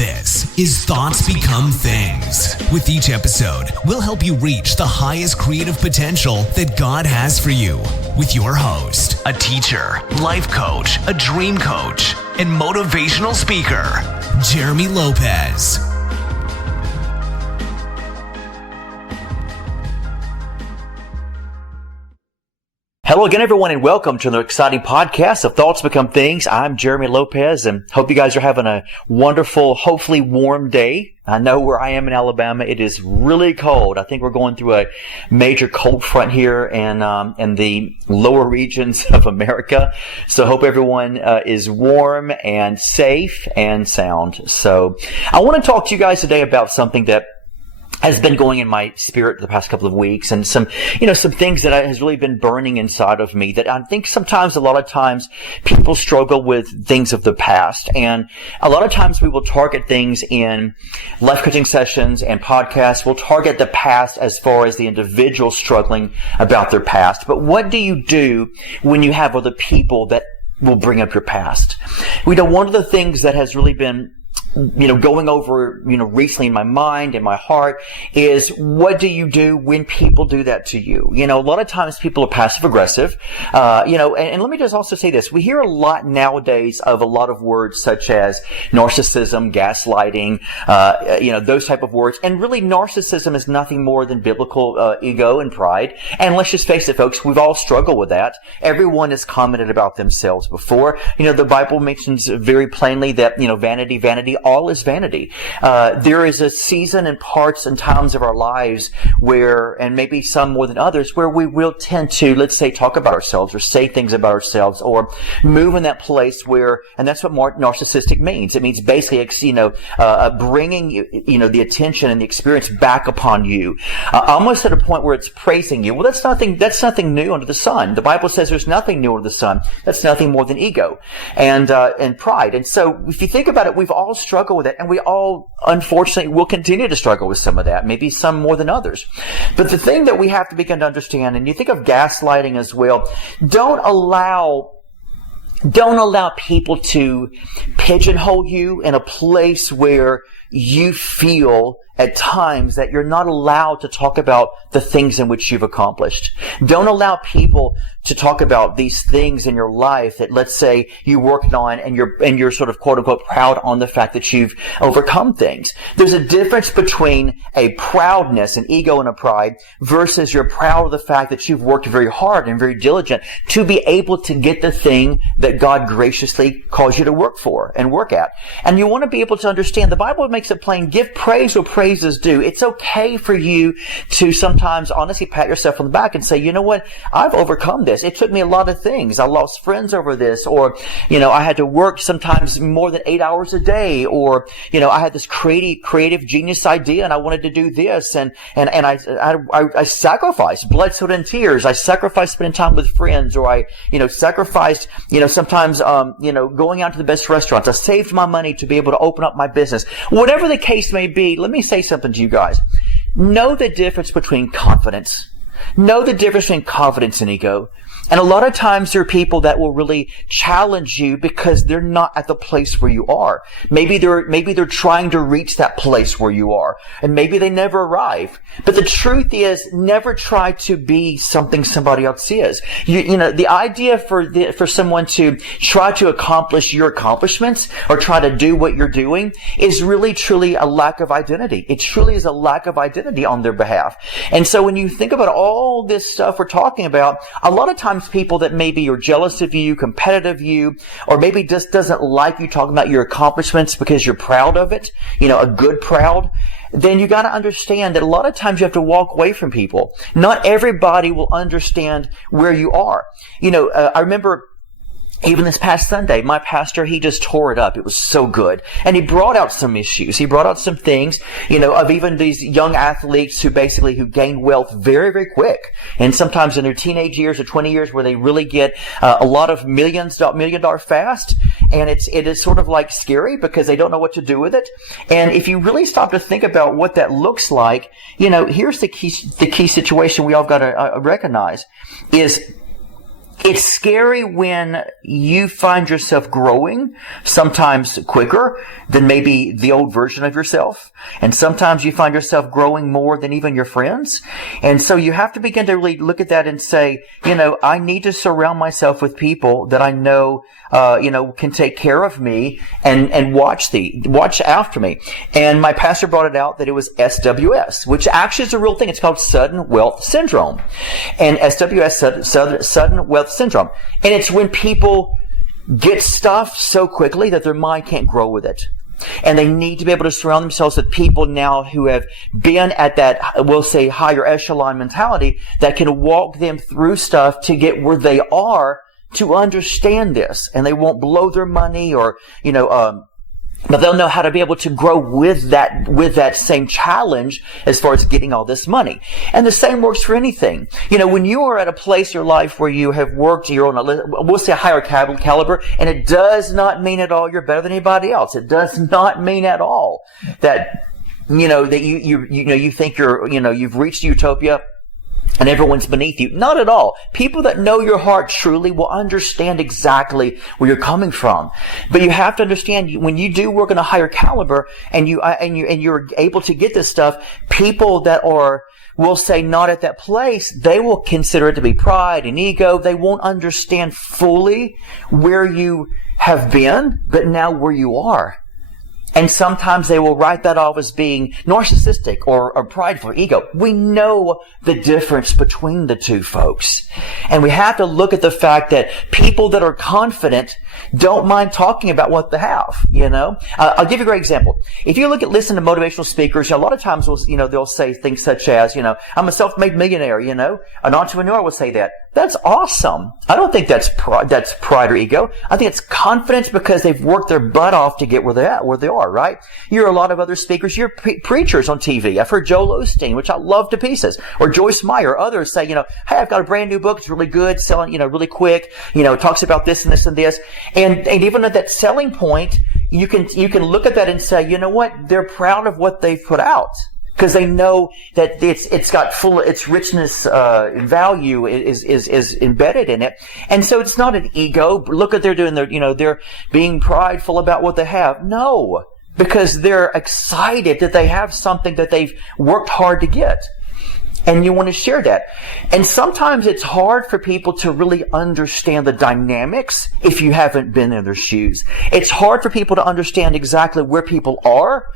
This is Thoughts Become Things. With each episode, we'll help you reach the highest creative potential that God has for you. With your host, a teacher, life coach, a dream coach, and motivational speaker, Jeremy Lopez. Hello again, everyone, and welcome to another exciting podcast of Thoughts Become Things. I'm Jeremy Lopez, and hope you guys are having a wonderful, hopefully warm day. I know where I am in Alabama, it is really cold. I think we're going through a major cold front here in the lower regions of America. So hope everyone is warm and safe and sound. So I want to talk to you guys today about something that has been going in my spirit the past couple of weeks, and some things that has really been burning inside of me that I think sometimes, a lot of times, people struggle with things of the past. And a lot of times we will target things in life coaching sessions and podcasts. We'll target the past as far as the individual struggling about their past. But what do you do when you have other people that will bring up your past? One of the things that has really been going over, recently in my mind and my heart is, what do you do when people do that to you? A lot of times people are passive aggressive, and let me just also say this. We hear a lot nowadays of a lot of words such as narcissism, gaslighting, those type of words. And really, narcissism is nothing more than biblical ego and pride. And let's just face it, folks, we've all struggled with that. Everyone has commented about themselves before. The Bible mentions very plainly that, vanity, all is vanity. There is a season and parts and times of our lives where, and maybe some more than others, where we will tend to, let's say, talk about ourselves or say things about ourselves or move in that place where, and that's what narcissistic means. It means basically, bringing, the attention and the experience back upon you, almost at a point where it's praising you. Well, that's nothing new under the sun. The Bible says there's nothing new under the sun. That's nothing more than ego and pride. And so if you think about it, we've all struggle with it, and we all, unfortunately, will continue to struggle with some of that, maybe some more than others. But the thing that we have to begin to understand, and you think of gaslighting as well, don't allow people to pigeonhole you in a place where you feel at times that you're not allowed to talk about the things in which you've accomplished. Don't allow people to talk about these things in your life that, let's say, you worked on and you're sort of quote unquote proud on the fact that you've overcome things. There's a difference between a proudness, an ego and a pride, versus you're proud of the fact that you've worked very hard and very diligent to be able to get the thing that God graciously calls you to work for and work at. And you want to be able to understand, the Bible makes it plain, give praise where praise is due. It's okay for you to sometimes honestly pat yourself on the back and say, you know what, I've overcome this. It took me a lot of things. I lost friends over this, or, I had to work sometimes more than 8 hours a day, or, I had this creative genius idea and I wanted to do this, and I sacrificed blood, sweat, and tears. I sacrificed spending time with friends, or I, sacrificed, sometimes, going out to the best restaurants. I saved my money to be able to open up my business. Whatever the case may be, let me say something to you guys. Know the difference between confidence. Know the difference between confidence and ego. And a lot of times there are people that will really challenge you because they're not at the place where you are. Maybe they're trying to reach that place where you are, and maybe they never arrive. But the truth is, never try to be something somebody else is. The idea for someone to try to accomplish your accomplishments or try to do what you're doing is really truly a lack of identity. It truly is a lack of identity on their behalf. And so when you think about all this stuff we're talking about, a lot of times people that maybe are jealous of you, competitive of you, or maybe just doesn't like you talking about your accomplishments because you're proud of it, a good proud, then you got to understand that a lot of times you have to walk away from people. Not everybody will understand where you are. I remember even this past Sunday, my pastor, he just tore it up. It was so good. And he brought out some issues. He brought out some things, of even these young athletes who gain wealth very, very quick. And sometimes in their teenage years or 20 years where they really get a lot of $1 million fast. And it is sort of like scary because they don't know what to do with it. And if you really stop to think about what that looks like, here's the key situation we all got to recognize is It's scary when you find yourself growing, sometimes quicker than maybe the old version of yourself. And sometimes you find yourself growing more than even your friends. And so you have to begin to really look at that and say, I need to surround myself with people that I know, can take care of me and watch after me. And my pastor brought it out that it was SWS, which actually is a real thing. It's called sudden wealth syndrome. And SWS, sudden wealth syndrome. And it's when people get stuff so quickly that their mind can't grow with it. And they need to be able to surround themselves with people now who have been at that, we'll say, higher echelon mentality that can walk them through stuff to get where they are to understand this. And they won't blow their money or, but they'll know how to be able to grow with that same challenge as far as getting all this money. And the same works for anything. When you are at a place in your life where you have worked, you're on we'll say a higher caliber, and it does not mean at all you're better than anybody else. It does not mean at all that, that you think you've reached utopia and everyone's beneath you. Not at all. People that know your heart truly will understand exactly where you're coming from. But you have to understand, when you do work on a higher caliber and you're able to get this stuff, people that are, we'll say, not at that place, they will consider it to be pride and ego. They won't understand fully where you have been, but now where you are. And sometimes they will write that off as being narcissistic or prideful, ego. We know the difference between the two, folks. And we have to look at the fact that people that are confident don't mind talking about what they have, I'll give you a great example. If you listen to motivational speakers, a lot of times, they'll say things such as, I'm a self-made millionaire, an entrepreneur will say that. That's awesome. I don't think that's pride or ego. I think it's confidence because they've worked their butt off to get where they are, right? You hear a lot of other speakers, you hear preachers on TV. I've heard Joel Osteen, which I love to pieces, or Joyce Meyer. Others say, hey, I've got a brand new book. It's really good, selling, really quick. It talks about this and this and this. And even at that selling point, you can look at that and say, you know what? They're proud of what they've put out. Because they know that it's got its richness, value is embedded in it. And so it's not an ego. Look at they're doing they're being prideful about what they have. No. Because they're excited that they have something that they've worked hard to get. And you want to share that. And sometimes it's hard for people to really understand the dynamics if you haven't been in their shoes. It's hard for people to understand exactly where people are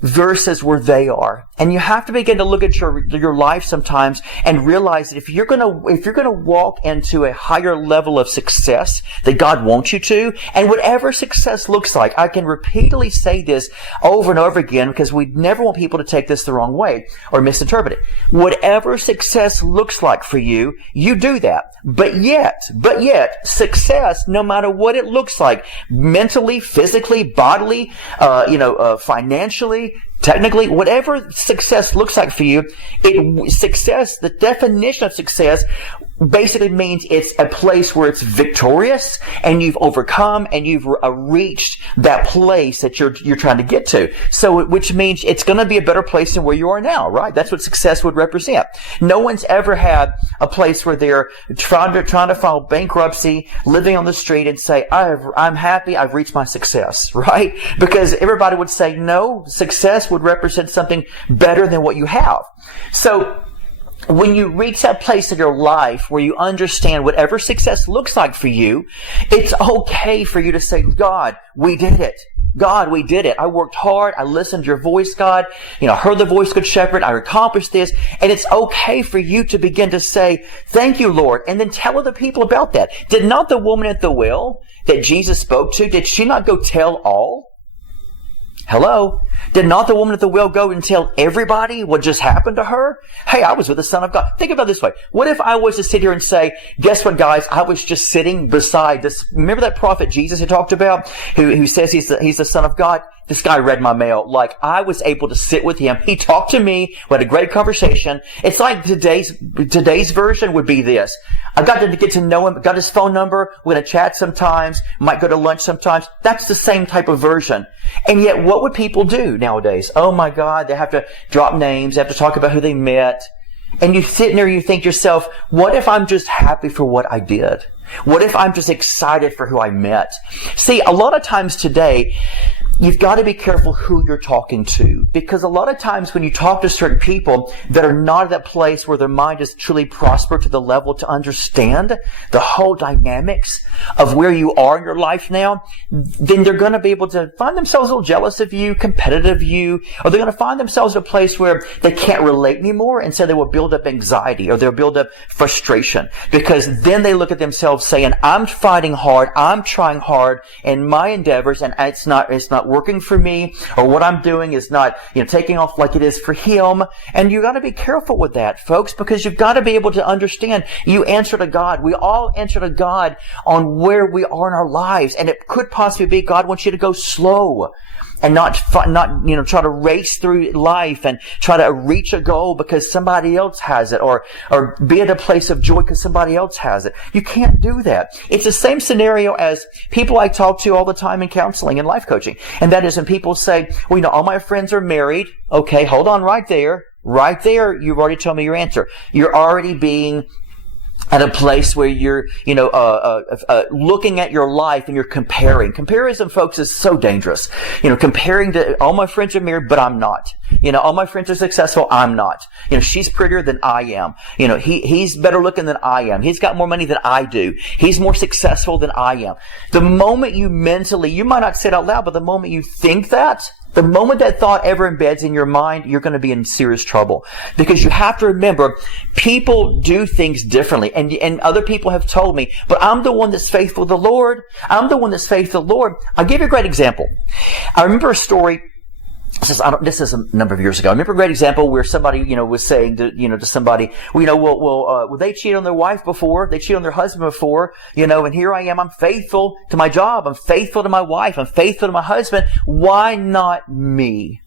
versus where they are. And you have to begin to look at your life sometimes and realize that if you're gonna walk into a higher level of success that God wants you to, and whatever success looks like, I can repeatedly say this over and over again because we never want people to take this the wrong way or misinterpret it. Whatever success looks like for you, you do that. But yet, success, no matter what it looks like, mentally, physically, bodily, financially, technically, whatever success looks like for you, the definition of success basically means it's a place where it's victorious and you've overcome and you've reached that place that you're trying to get to. So, which means it's going to be a better place than where you are now, right? That's what success would represent. No one's ever had a place where they're trying to file bankruptcy, living on the street and say, I'm happy, I've reached my success, right? Because everybody would say, no, success would represent something better than what you have. So, when you reach that place in your life where you understand whatever success looks like for you, it's okay for you to say, God, we did it. God, we did it. I worked hard. I listened to your voice, God. I heard the voice, Good Shepherd. I accomplished this. And it's okay for you to begin to say, thank you, Lord. And then tell other people about that. Did not the woman at the well that Jesus spoke to, did she not go tell all? Hello? Did not the woman at the well go and tell everybody what just happened to her? Hey, I was with the Son of God. Think about it this way. What if I was to sit here and say, guess what, guys? I was just sitting beside this. Remember that prophet Jesus who talked about, who says he's the Son of God? This guy read my mail. Like, I was able to sit with him. He talked to me. We had a great conversation. It's like today's version would be this. I got to get to know him, got his phone number. We're going to chat sometimes. Might go to lunch sometimes. That's the same type of version. And yet, what would people do nowadays? Oh my God, they have to drop names. They have to talk about who they met. And you sit there and you think to yourself, what if I'm just happy for what I did? What if I'm just excited for who I met? See, a lot of times today, you've got to be careful who you're talking to, because a lot of times when you talk to certain people that are not at that place where their mind is truly prospered to the level to understand the whole dynamics of where you are in your life now, then they're going to be able to find themselves a little jealous of you, competitive of you, or they're going to find themselves in a place where they can't relate anymore, and so they will build up anxiety or they'll build up frustration, because then they look at themselves saying, I'm fighting hard, I'm trying hard in my endeavors, and it's not working for me, or what I'm doing is not, taking off like it is for him. And you got to be careful with that, folks, because you've got to be able to understand you answer to God. We all answer to God on where we are in our lives, and it could possibly be God wants you to go slow and not try to race through life and try to reach a goal because somebody else has it, or be at a place of joy because somebody else has it. You can't do that. It's the same scenario as people I talk to all the time in counseling and life coaching. And that is when people say, well, all my friends are married. Okay, hold on right there. Right there, you've already told me your answer. You're already being at a place where you're, looking at your life and you're comparing. Comparison, folks, is so dangerous. Comparing to, all my friends are married, but I'm not. All my friends are successful, I'm not. She's prettier than I am. He's better looking than I am. He's got more money than I do. He's more successful than I am. The moment you mentally, you might not say it out loud, but the moment you think that, the moment that thought ever embeds in your mind, you're going to be in serious trouble. Because you have to remember, people do things differently. And other people have told me, but I'm the one that's faithful to the Lord. I'm the one that's faithful to the Lord. I'll give you a great example. I remember a story. This is a number of years ago. I remember a great example where somebody, was saying to somebody, well, they cheated on their wife before, they cheated on their husband before, and here I am, I'm faithful to my job, I'm faithful to my wife, I'm faithful to my husband. Why not me?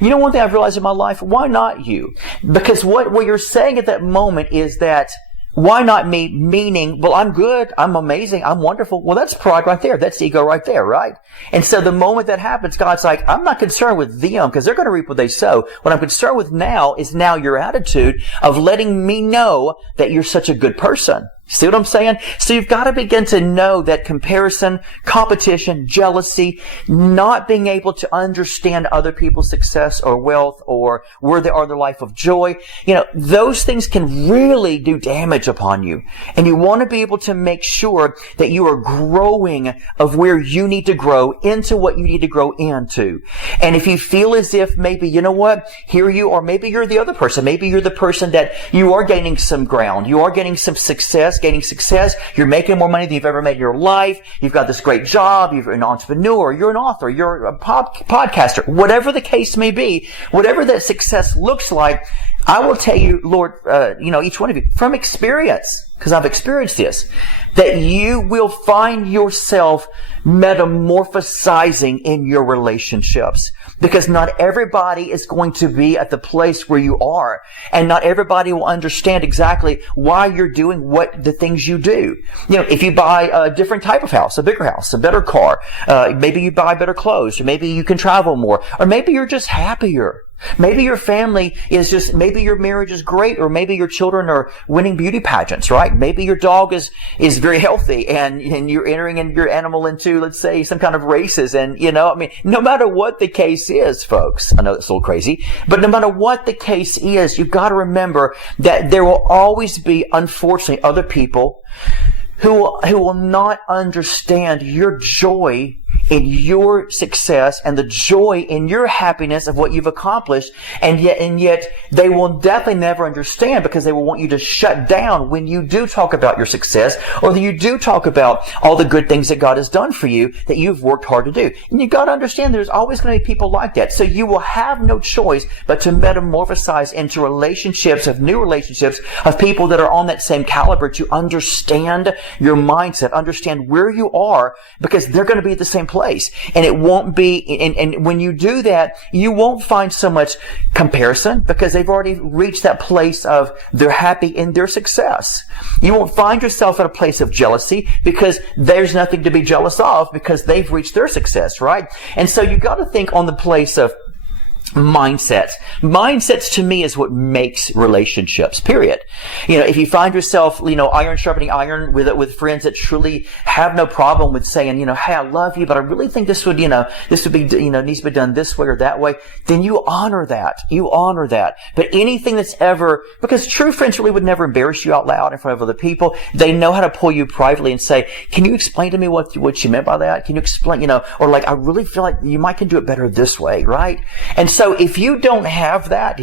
One thing I've realized in my life, why not you? Because what you're saying at that moment is that, why not me? Meaning, well, I'm good, I'm amazing, I'm wonderful. Well, that's pride right there. That's ego right there, right? And so the moment that happens, God's like, I'm not concerned with them because they're going to reap what they sow. What I'm concerned with now is your attitude of letting me know that you're such a good person. See what I'm saying? So you've got to begin to know that comparison, competition, jealousy, not being able to understand other people's success or wealth or where they are in their life of joy, those things can really do damage upon you. And you want to be able to make sure that you are growing of where you need to grow into what you need to grow into. And if you feel as if maybe, here you are, maybe you're the other person. Maybe you're the person that you are gaining some ground. You are gaining some success. You're making more money than you've ever made in your life. You've got this great job. You're an entrepreneur. You're an author. You're a podcaster. Whatever the case may be, whatever that success looks like, I will tell you, Lord, each one of you, from experience, because I've experienced this, that you will find yourself metamorphosizing in your relationships. Because not everybody is going to be at the place where you are. And not everybody will understand exactly why you're doing the things you do. If you buy a different type of house, a bigger house, a better car, maybe you buy better clothes, or maybe you can travel more, or maybe you're just happier. Maybe your family is maybe your marriage is great, or maybe your children are winning beauty pageants, right? Maybe your dog is very healthy and you're entering your animal into, let's say, some kind of races. And, no matter what the case is, folks, I know that's a little crazy, but no matter what the case is, you've got to remember that there will always be, unfortunately, other people who will not understand your joy in your success and the joy in your happiness of what you've accomplished, and yet they will definitely never understand, because they will want you to shut down when you do talk about your success, or that you do talk about all the good things that God has done for you that you've worked hard to do. And you've got to understand there's always going to be people like that. So you will have no choice but to metamorphosize into relationships, of new relationships, of people that are on that same caliber, to understand your mindset, understand where you are, because they're going to be at the same place. And it won't be, and when you do that, you won't find so much comparison, because they've already reached that place of they're happy in their success. You won't find yourself at a place of jealousy, because there's nothing to be jealous of, because they've reached their success, right? And so you got to think on the place of Mindsets. Mindsets to me is what makes relationships, period. If you find yourself, iron sharpening iron with friends that truly have no problem with saying, hey, I love you, but I really think this would be, needs to be done this way or that way, then you honor that. You honor that. But anything that's because true friends really would never embarrass you out loud in front of other people. They know how to pull you privately and say, can you explain to me what you meant by that? Can you explain, or like, I really feel like you might can do it better this way, right? And so if you don't have that,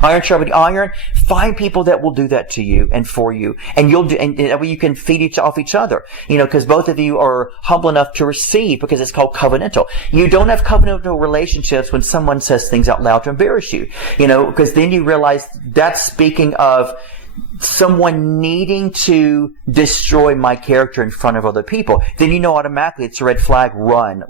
iron sharpening iron, find people that will do that to you and for you. And and that way you can feed off each other, because both of you are humble enough to receive, because it's called covenantal. You don't have covenantal relationships when someone says things out loud to embarrass you, because then you realize that's speaking of someone needing to destroy my character in front of other people. Then automatically it's a red flag. Run.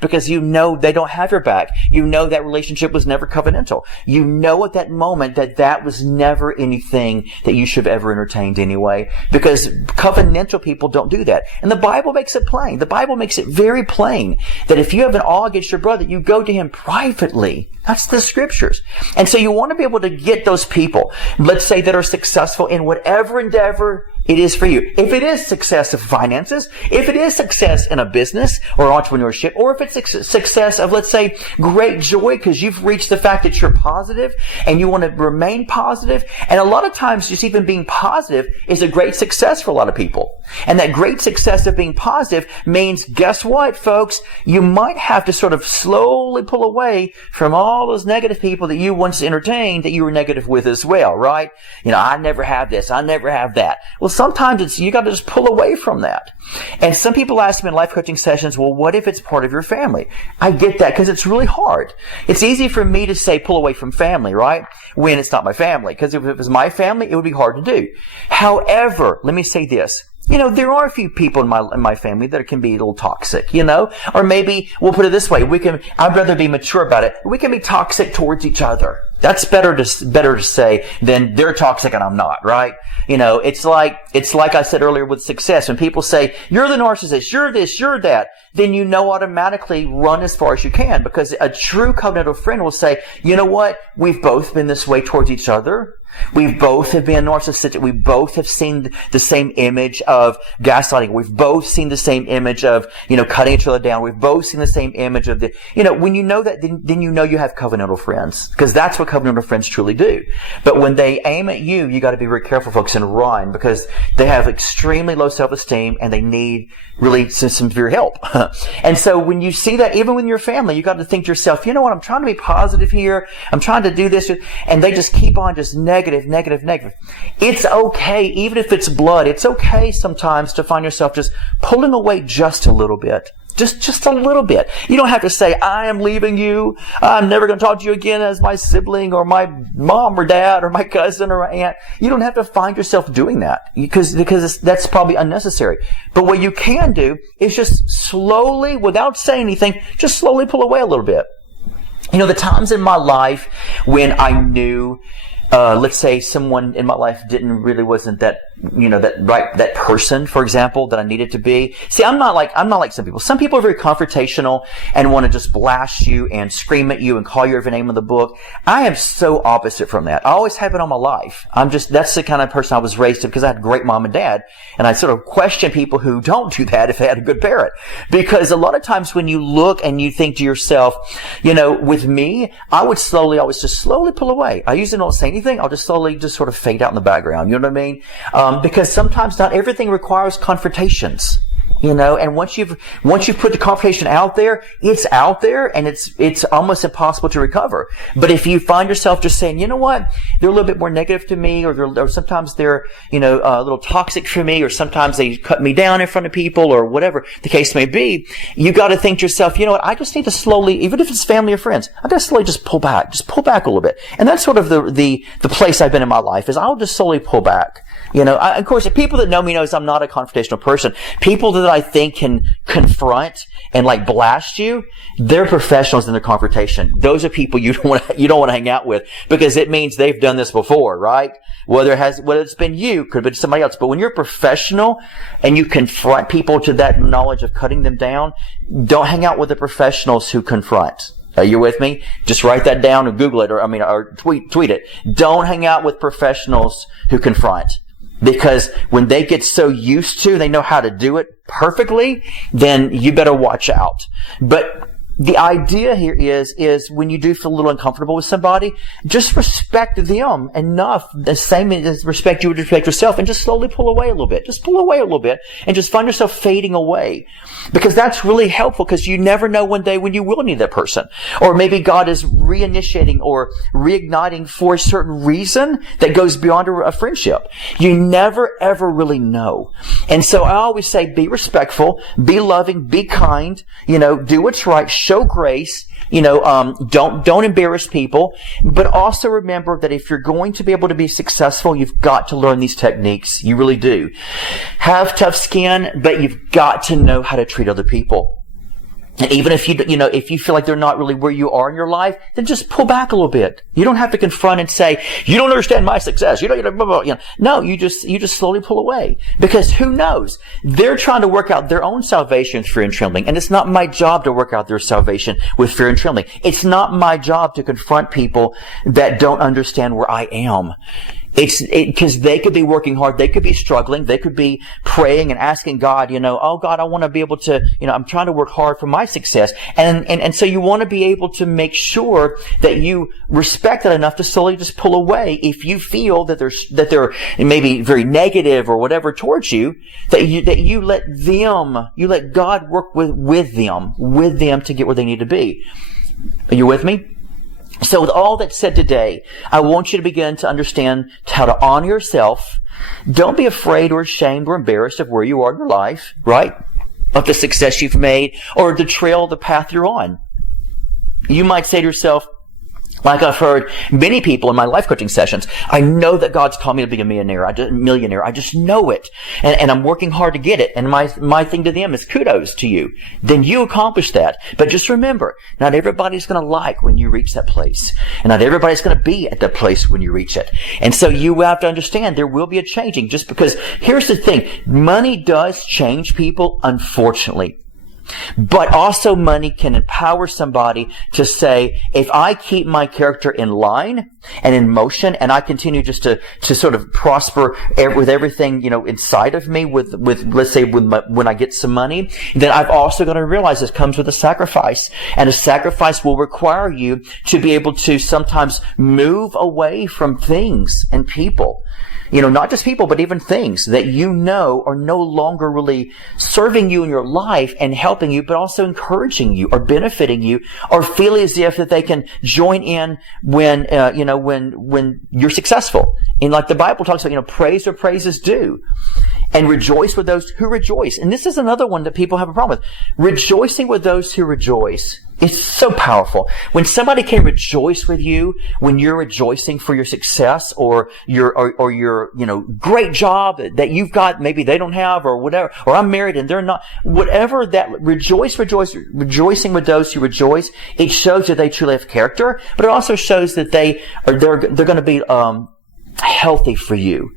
Because they don't have your back. That relationship was never covenantal. At that moment that was never anything that you should have ever entertained anyway. Because covenantal people don't do that. And the Bible makes it plain. The Bible makes it very plain that if you have an awe against your brother, you go to him privately. That's the scriptures. And so you want to be able to get those people, let's say, that are successful in whatever endeavor it is for you. If it is success of finances, if it is success in a business or entrepreneurship, or if it's success of, let's say, great joy because you've reached the fact that you're positive and you want to remain positive. And a lot of times just even being positive is a great success for a lot of people. And that great success of being positive means, guess what, folks? You might have to sort of slowly pull away from all those negative people that you once entertained that you were negative with as well, right? I never have this, I never have that. Well, sometimes you got to just pull away from that. And some people ask me in life coaching sessions, well, what if it's part of your family? I get that because it's really hard. It's easy for me to say pull away from family, right? When it's not my family. Because if it was my family, it would be hard to do. However, let me say this. There are a few people in my family that can be a little toxic, or maybe we'll put it this way. I'd rather be mature about it. We can be toxic towards each other. That's better to say than they're toxic and I'm not, right? It's like I said earlier with success. When people say, you're the narcissist, you're this, you're that, then automatically run as far as you can, because a true covenantal friend will say, you know what? We've both been this way towards each other. We both have been narcissistic. We both have seen the same image of gaslighting. We've both seen the same image of, cutting each other down. We've both seen the same image of when you know that, then you have covenantal friends, because that's what covenantal friends truly do. But when they aim at you, you got to be very careful, folks, and run, because they have extremely low self-esteem and they need really some severe help. And so when you see that, even with your family, you got to think to yourself, you know what? I'm trying to be positive here. I'm trying to do this. And they just keep on just negative. It's okay, even if it's blood. It's okay sometimes to find yourself just pulling away just a little bit. Just a little bit. You don't have to say, I am leaving you. I'm never going to talk to you again as my sibling or my mom or dad or my cousin or my aunt. You don't have to find yourself doing that because that's probably unnecessary. But what you can do is just slowly, without saying anything, just slowly pull away a little bit. The times in my life when I knew, let's say someone in my life wasn't that, that person, for example, that I needed to be. See, I'm not like some people. Some people are very confrontational and want to just blast you and scream at you and call you every name in the book. I am so opposite from that. I always have it all my life. That's the kind of person I was raised to, because I had a great mom and dad. And I sort of question people who don't do that if they had a good parent. Because a lot of times when you look and you think to yourself, with me, I would always just slowly pull away. I usually don't say anything. I'll just slowly just sort of fade out in the background. You know what I mean? Because sometimes not everything requires confrontations. And once you've put the confrontation out there, it's out there and it's almost impossible to recover. But if you find yourself just saying, you know what, they're a little bit more negative to me, or sometimes they're, a little toxic for me, or sometimes they cut me down in front of people, or whatever the case may be, you got to think to yourself, you know what, I just need to slowly, even if it's family or friends, I got to slowly just pull back a little bit. And that's sort of the place I've been in my life, is I'll just slowly pull back. Of course, people that know me knows I'm not a confrontational person. People that I think can confront and blast you, they're professionals in their confrontation. Those are people you don't want to hang out with, because it means they've done this before, right? Whether it's been you, could have been somebody else. But when you're a professional and you confront people to that knowledge of cutting them down, don't hang out with the professionals who confront. Are you with me? Just write that down or Google it or tweet it. Don't hang out with professionals who confront. Because when they get so used to, they know how to do it perfectly, then you better watch out. But the idea here is when you do feel a little uncomfortable with somebody, just respect them enough, the same as respect you would respect yourself, and just slowly pull away a little bit. Just pull away a little bit and just find yourself fading away. Because that's really helpful, because you never know one day when you will need that person. Or maybe God is reinitiating or reigniting for a certain reason that goes beyond a friendship. You never ever really know. And so I always say, be respectful, be loving, be kind, do what's right, show grace, don't embarrass people, but also remember that if you're going to be able to be successful, you've got to learn these techniques. You really do. Have tough skin, but you've got to know how to treat other people. And even if if you feel like they're not really where you are in your life, then just pull back a little bit. You don't have to confront and say, you don't understand my success. No, you just slowly pull away. Because who knows? They're trying to work out their own salvation with fear and trembling. And it's not my job to work out their salvation with fear and trembling. It's not my job to confront people that don't understand where I am. Because they could be working hard, they could be struggling, they could be praying and asking God, oh God, I want to be able to, I'm trying to work hard for my success. And so you want to be able to make sure that you respect that enough to slowly just pull away if you feel that they're maybe very negative or whatever towards you, that you let God work with them to get where they need to be. Are you with me? So with all that's said today, I want you to begin to understand how to honor yourself. Don't be afraid or ashamed or embarrassed of where you are in your life, right? Of the success you've made or the path you're on. You might say to yourself, like I've heard many people in my life coaching sessions, I know that God's called me to be a millionaire. I just know it. And I'm working hard to get it. And my thing to them is kudos to you. Then you accomplished that. But just remember, not everybody's going to like when you reach that place. And not everybody's going to be at that place when you reach it. And so you have to understand there will be a changing, just because here's the thing. Money does change people, unfortunately. But also money can empower somebody to say, if I keep my character in line and in motion, and I continue just to sort of prosper with everything, inside of me with let's say when I get some money, then I've also got to realize this comes with a sacrifice. And a sacrifice will require you to be able to sometimes move away from things and people. Not just people, but even things that are no longer really serving you in your life and helping you, but also encouraging you or benefiting you, or feeling as if that they can join in when you're successful. And like the Bible talks about, praise where praise is due. And rejoice with those who rejoice. And this is another one that people have a problem with. Rejoicing with those who rejoice. It's so powerful. When somebody can rejoice with you, when you're rejoicing for your success or your great job that you've got, maybe they don't have, or whatever, or I'm married and they're not, whatever that, rejoicing with those who rejoice, it shows that they truly have character, but it also shows that they're going to be, healthy for you.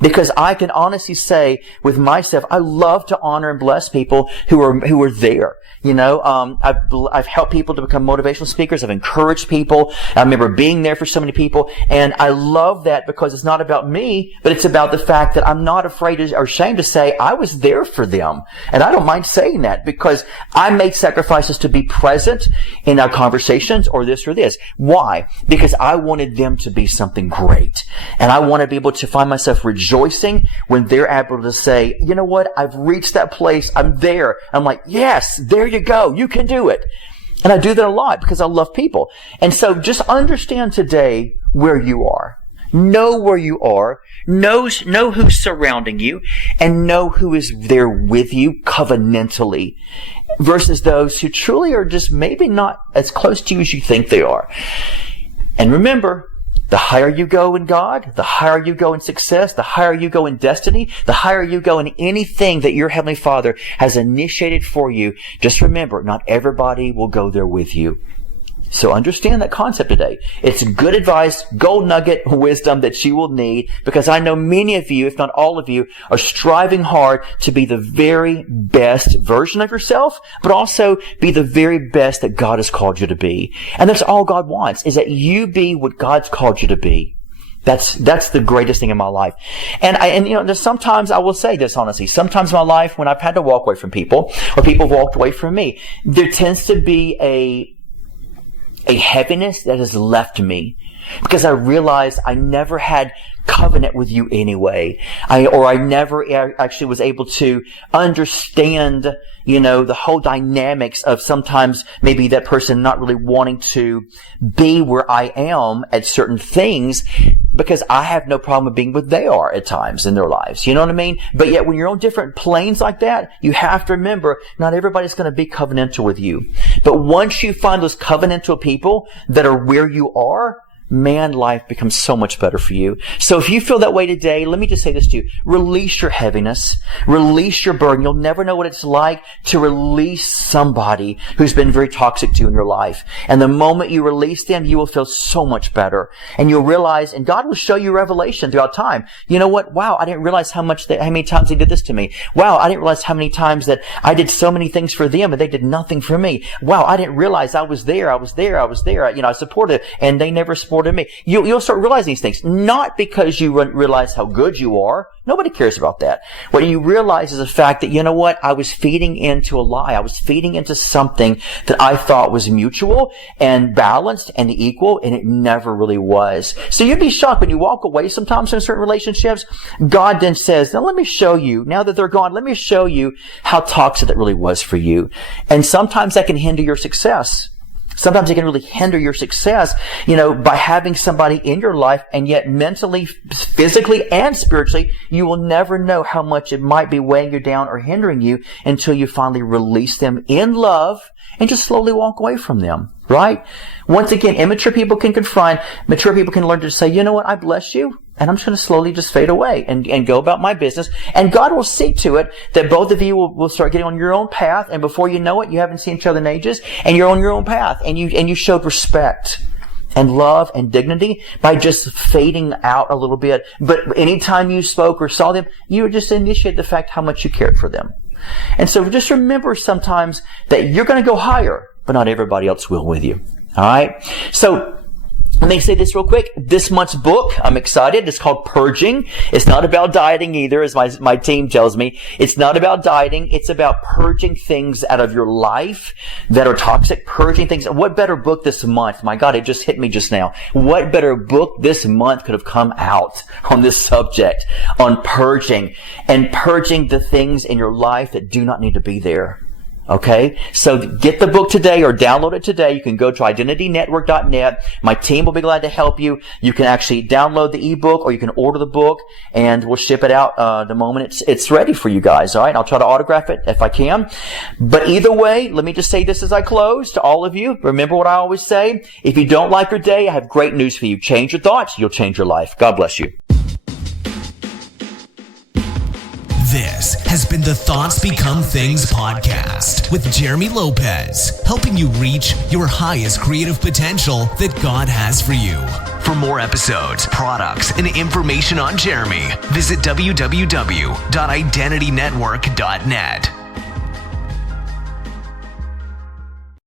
Because I can honestly say with myself, I love to honor and bless people who are there. I've helped people to become motivational speakers. I've encouraged people. I remember being there for so many people. And I love that because it's not about me, but it's about the fact that I'm not afraid or ashamed to say I was there for them. And I don't mind saying that because I made sacrifices to be present in our conversations or this or this. Why? Because I wanted them to be something great. And I want to be able to find myself rejoicing when they're able to say, you know what? I've reached that place. I'm there. I'm like, yes, there you go. You can do it. And I do that a lot because I love people. And so just understand today where you are. Know where you are. Know who's surrounding you and know who is there with you covenantally versus those who truly are just maybe not as close to you as you think they are. And remember, the higher you go in God, the higher you go in success, the higher you go in destiny, the higher you go in anything that your Heavenly Father has initiated for you. Just remember, not everybody will go there with you. So understand that concept today. It's good advice, gold nugget wisdom that you will need, because I know many of you, if not all of you, are striving hard to be the very best version of yourself, but also be the very best that God has called you to be. And that's all God wants, is that you be what God's called you to be. That's the greatest thing in my life. And you know, sometimes I will say this honestly. Sometimes in my life, when I've had to walk away from people, or people have walked away from me, there tends to be a heaviness that has left me, because I realized I never had covenant with you anyway. I never actually was able to understand, you know, the whole dynamics of sometimes maybe that person not really wanting to be where I am at certain things, because I have no problem with being what they are at times in their lives. You know what I mean? But yet when you're on different planes like that, you have to remember not everybody's going to be covenantal with you. But once you find those covenantal people that are where you are, man, life becomes so much better for you. So if you feel that way today, let me just say this to you. Release your heaviness. Release your burden. You'll never know what it's like to release somebody who's been very toxic to you in your life. And the moment you release them, you will feel so much better. And you'll realize, and God will show you revelation throughout time. You know what? Wow, I didn't realize how many times they did this to me. Wow, I didn't realize how many times that I did so many things for them and they did nothing for me. Wow, I didn't realize I was there. You know, I supported, and they never supported me. You'll start realizing these things, not because you realize how good you are. Nobody cares about that. What you realize is the fact that, you know what, I was feeding into a lie. I was feeding into something that I thought was mutual and balanced and equal, and it never really was. So you'd be shocked when you walk away sometimes in certain relationships. God then says, now let me show you, now that they're gone, let me show you how toxic that really was for you. And sometimes that can hinder your success. Sometimes it can really hinder your success, you know, by having somebody in your life, and yet mentally, physically, and spiritually, you will never know how much it might be weighing you down or hindering you until you finally release them in love and just slowly walk away from them, right? Once again, immature people can confront, mature people can learn to say, you know what, I bless you, and I'm just going to slowly just fade away and go about my business. And God will see to it that both of you will start getting on your own path. And before you know it, you haven't seen each other in ages, and you're on your own path. And you showed respect and love and dignity by just fading out a little bit. But anytime you spoke or saw them, you just initiated the fact how much you cared for them. And so just remember sometimes that you're going to go higher, but not everybody else will with you. All right? So let me say this real quick. This month's book, I'm excited. It's called Purging. It's not about dieting either, as my team tells me. It's not about dieting. It's about purging things out of your life that are toxic, purging things. What better book this month? My God, it just hit me just now. What better book this month could have come out on this subject, on purging, and purging the things in your life that do not need to be there. Okay? So get the book today or download it today. You can go to identitynetwork.net. My team will be glad to help you. You can actually download the ebook, or you can order the book, and we'll ship it out the moment it's ready for you guys. All right? I'll try to autograph it if I can. But either way, let me just say this as I close to all of you. Remember what I always say. If you don't like your day, I have great news for you. Change your thoughts. You'll change your life. God bless you. This has been the Thoughts Become Things podcast with Jeremy Lopez, helping you reach your highest creative potential that God has for you. For more episodes, products, and information on Jeremy, visit www.identitynetwork.net.